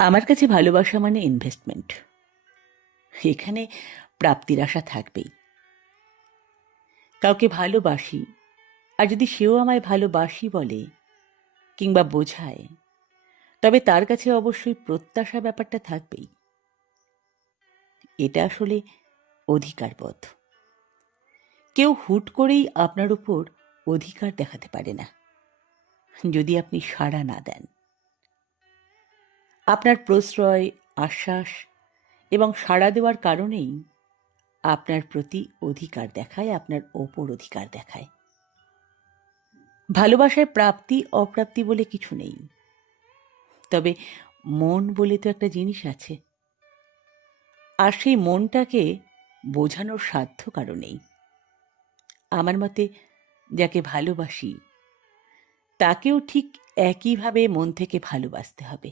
আমার কাছে ভালোবাসা মানে ইনভেস্টমেন্ট। এখানে প্রাপ্তির আশা থাকবেই। কাউকে ভালোবাসি, আর যদি সেও আমায় ভালোবাসি বলে কিংবা বোঝায়, তবে তার কাছে অবশ্যই প্রত্যাশা ব্যাপারটা থাকবেই। এটা আসলে অধিকারবোধ। কেউ হুট করেই আপনার উপর অধিকার দেখাতে পারে না যদি আপনি সাড়া না দেন। আপনার প্রশ্রয়, আশ্বাস এবং সাড়া দেওয়ার কারণেই আপনার প্রতি অধিকার দেখায়, আপনার ওপর অধিকার দেখায়। ভালোবাসায় প্রাপ্তি অপ্রাপ্তি বলে কিছু নেই, তবে মন বলে তো একটা জিনিস আছে, আর সেই মনটাকে বোঝানোর সাধ্য কারো নেই। আমার মতে যাকে ভালোবাসি তাকেও ঠিক একইভাবে মন থেকে ভালোবাসতে হবে,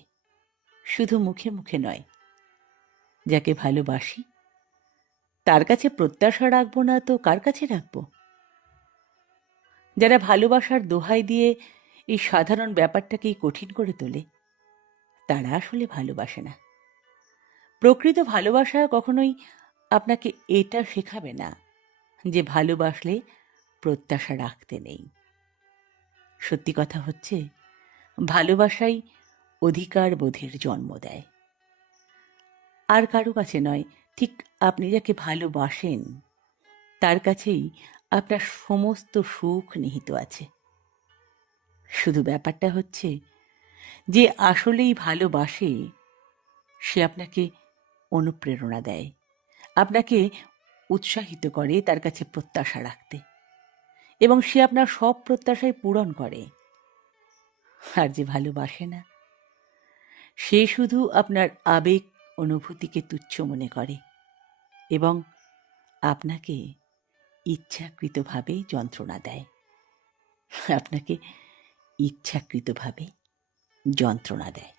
শুধু মুখে মুখে নয়। যাকে ভালোবাসি তার কাছে প্রত্যাশা রাখবো না তো কার কাছে রাখবো? যারা ভালোবাসার দোহাই দিয়ে এই সাধারণ ব্যাপারটাকেই কঠিন করে তোলে, তারা আসলে ভালোবাসে না। প্রকৃত ভালোবাসা কখনোই আপনাকে এটা শেখাবে না যে ভালোবাসলে প্রত্যাশা রাখতে নেই। সত্যি কথা হচ্ছে, ভালোবাসাই অধিকার বোধের জন্ম দেয়, আর কারো কাছে নয়। ঠিক আপনি যাকে ভালোবাসেন তার কাছেই আপনার সমস্ত সুখ নিহিত আছে। শুধু ব্যাপারটা হচ্ছে, যে আসলেই ভালোবাসে সে আপনাকে অনুপ্রেরণা দেয়, আপনাকে উৎসাহিত করে তার কাছে প্রত্যাশা রাখতে, এবং সে আপনার সব প্রত্যাশাই পূরণ করে। আর যে ভালোবাসে না, সে শুধু আপনার আবেগ অনুভূতিকে তুচ্ছ মনে করে এবং আপনাকে ইচ্ছাকৃতভাবে যন্ত্রণা দেয়। আপনাকে ইচ্ছাকৃতভাবে যন্ত্রণা দেয়।